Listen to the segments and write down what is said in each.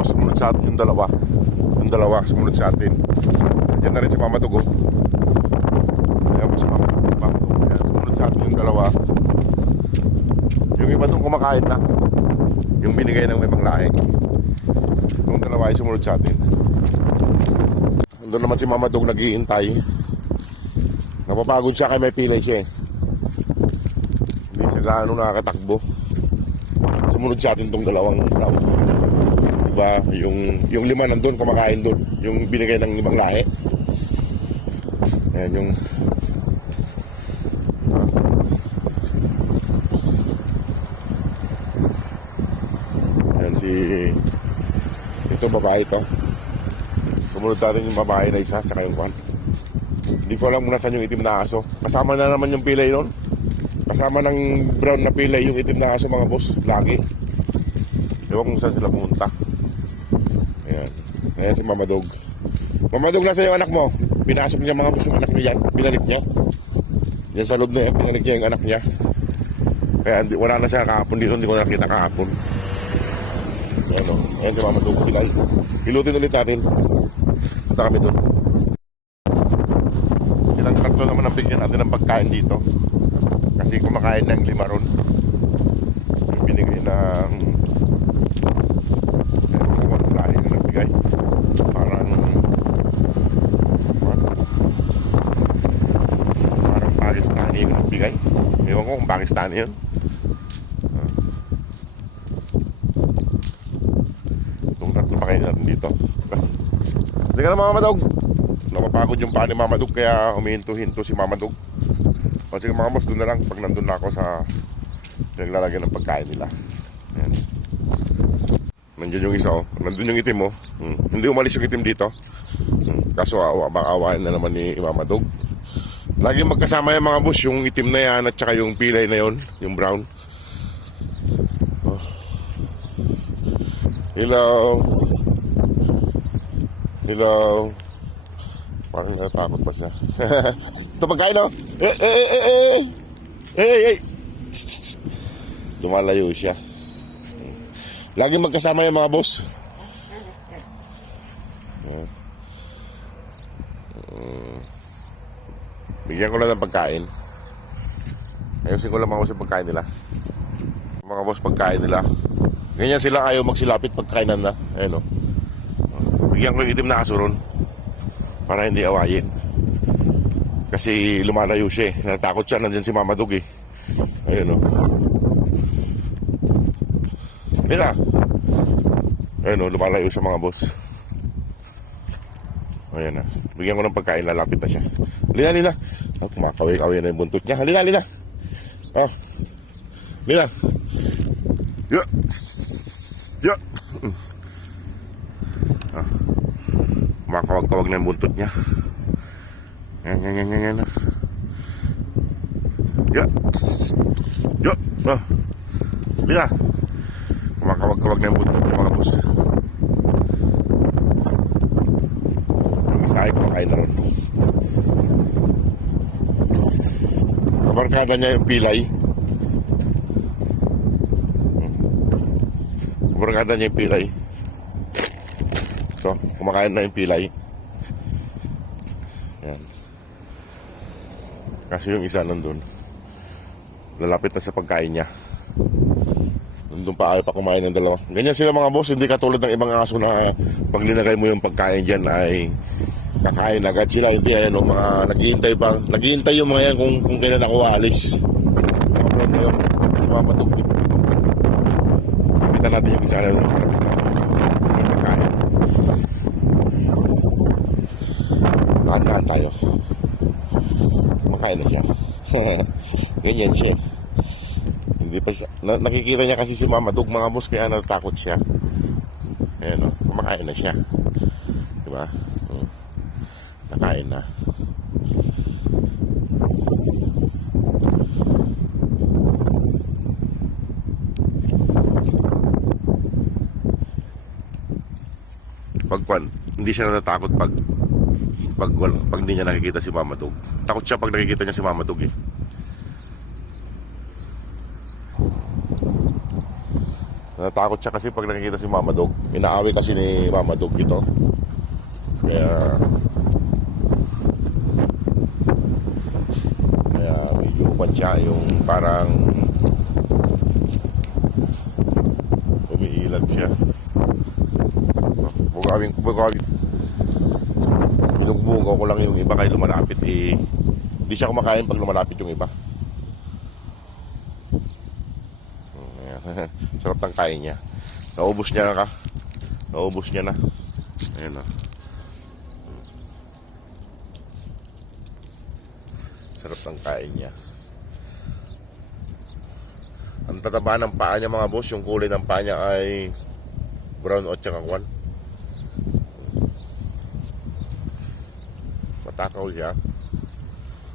boss, sumunod sa atin yung dalawa. Yung dalawa sumunod sa atin. Yan na rin si Mama Dug, oh. Ayan po si Mama Dug. Ayan, sumunod sa atin yung dalawa. Yung iba doon kumakain na. Yung binigay ng ibang lahi. Itong dalawa ay sumunod sa atin. Doon naman si Mama Dug naghihintay. Napapagod siya kaya may pilay siya eh. Hindi siya gaano nakakatakbo. Sumunod sa atin itong dalawang brown. Diba? Yung lima nandun kumakain doon. Yung binigay ng ibang lahi. Ayan yung ayan si ito babae to. Sumunod natin yung babae na isa tsaka yung kwan. Hindi ko alam kung nasan yung itim na aso. Kasama na naman yung pilay nun. Kasama ng brown na pilay yung itim na aso mga boss. Lagi. Ewan kung saan sila pumunta. Ayan. Ayan si Mama Dug. Mama Dug, nasa yung anak mo? Pinasok niya mga boss yung anak niya yan. Binalik niya. Yan sa loob na yan. Binalik niya yung anak niya. Kaya wala na siya kahapon dito. Hindi ko nakita kahapon. Ayan o. Ayan si Mama Dug. Pilay. Pilutin ulit natin. Punta kami dun. Ilang tatlo naman ang bigyan natin ng pagkain dito. Kasi kumakain ng lima ron. Yung binigay ng lahi yung nagbigay. Parang Pakistani yung nagbigay. Ewan ko kung Pakistani yun. Itong tatlo pa kayo natin dito. Hindi ka na Mama Dug. Napapagod yung paa ni Mama Dug kaya humihinto-hinto si Mama Dug. Kasi mga boss, doon na lang pag nandun na ako sa naglalagyan ng pagkain nila. Ayan. Nandiyan yung isa, oh. Nandun yung itim, oh. Hindi umalis yung itim dito. Kaso awain na naman ni Mama Dug. Lagi magkasama yung mga boss, yung itim na yan at saka yung pilay na yon, yung brown. Oh. Hello. Hello. Parang natatakot pa siya. Ito pagkain, oh. Lumalayo siya. Lagi magkasama yung mga boss. Bigyan ko lang ng pagkain. Ayusin ko lang mga boss yung pagkain nila. Mga boss pagkain nila. Ganyan sila, ayaw magsilapit pagkainan na. Ayan, oh. Bigyan ko yung itim na kasuron para hindi awayin. Kasi lumalayo siya eh. Natakot siya. Nandyan si Mama Dug eh. Ayun o. Lila. Ayun o. Lumalayo siya mga boss. Ayun na. Bigyan ko ng pagkain. Lalapit na siya. Lila, Lila. Oh, kumakaway-kaway na yung buntot niya. Lila, Lila. Oh. Lila. Yo. Yo. Ah. Kumakawag-kawag na yung buntot niya. Yan. Ya. Yo. Oh. Lila. Kumakawag-kawag na yung buntot ng mga boss. Yung isa ay kumakain na ron. Kabarkada niya yung pilay. Kabarkada niya yung pilay. So, kumakain na yung pilay. Yan. Kasi yung isa nandun, lalapit na sa pagkain niya. Nandun pa ayaw pa kumain ng dalawa. Ganyan sila mga boss, hindi katulad ng ibang aso na pag linagay mo yung pagkain dyan ay kakain agad sila. Hindi, ano, mga naghihintay pa. Naghihintay yung mga yan kung kailan ako alis. Mga brown na yun, si Mama Dug. Kapitan natin yung isa na yung pagkain. Tahan tayo. Makain na siya. Ganyan siya. Hindi pa siya. Nakikita niya kasi si Mama Dug mga boss kaya natatakot siya. Ayan o. Kumakain na siya. Diba? Nakain na. Hindi siya natatakot pag hindi niya nakikita si Mama Dug. Takot siya pag nakikita niya si Mama Dug eh. Natakot siya kasi pag nakikita si Mama Dog. Inaaway kasi ni Mama Dog ito. Kaya medyo upan siya, yung parang umiilag siya. Bugawin. Binugbungaw ko lang yung iba kaya lumalapit eh. Hindi siya kumakain pag lumalapit yung iba. Sarap ng kain niya. Naubos niya na. Ayun na. Sarap ng kain niya. Ang tataba ng paa niya mga boss. Yung kulay ng paa niya ay brown o tsaka kwan. Matakaw siya.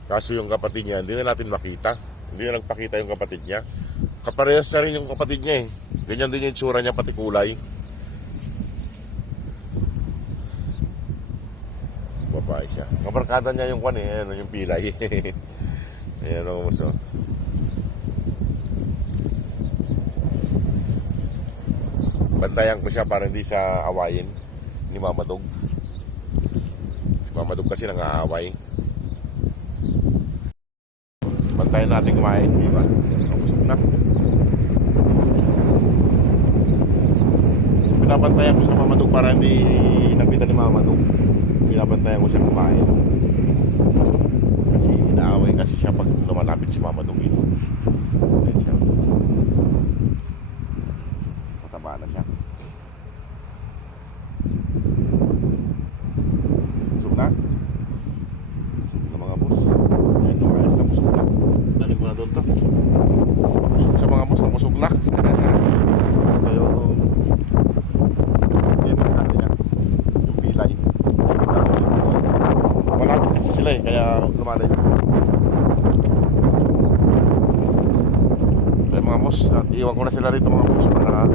Kaso yung kapatid niya, hindi na natin makita. Hindi na nagpakita yung kapatid niya. Kaparehas na rin yung kapatid niya eh. Ganyan din yung tsura niya, pati kulay. Babae siya. Kabarkada niya yung kwan eh. Ano, yung pilay. Ayan o, so. Bantayan ko siya para hindi sa awayin ni Mama Dog. Si Mama Dog kasi nangaaway. Bantayan natin kumain, di ba? Busog na. Binabantayan ko sa Mama Dog para hindi nakita ni Mama Dog. Binabantayan ko siya kumain. Kasi inaaway kasi siya pag lumalapit si Mama Dog ito. Ayan siya. Mataba na siya. Busog na? Busog na mga boss. Ayan, lumayas na busog na. Daling ko na doon to. Busog siya mga boss, na busog na. Ito yung yung pilay. Malapit kasi sila eh, kaya lumalay. Kaya mga boss, iwan ko na sila rito mga boss para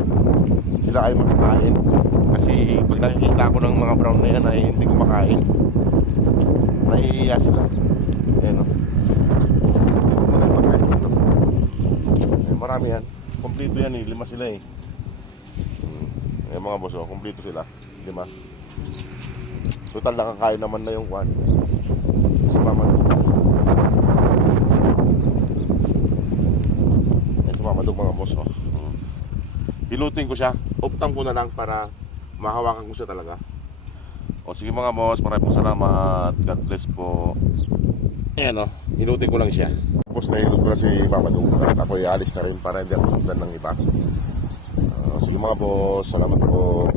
sila ay makakain. Kasi pag nakikita ko ng mga brown na yan ay hindi ko makain. Naiiya sila. Ayan o. Marami yan. Kompleto yan eh. 5 sila eh. Ayan mga boss, kompleto sila. 5. Total nakakain naman na yung kwan. Si Mama Dog. Ayan si Mama Dog mga boss. Hilutin ko siya. Uptang ko na lang para mahawakan ko siya talaga. O sige mga boss, maraming salamat. God bless po. Ayan o, hilutin ko lang siya. Boss, nahilot ko na si Mama Dog. At ako alis na rin para hindi ako sundan ng iba. Sige mga boss, salamat po.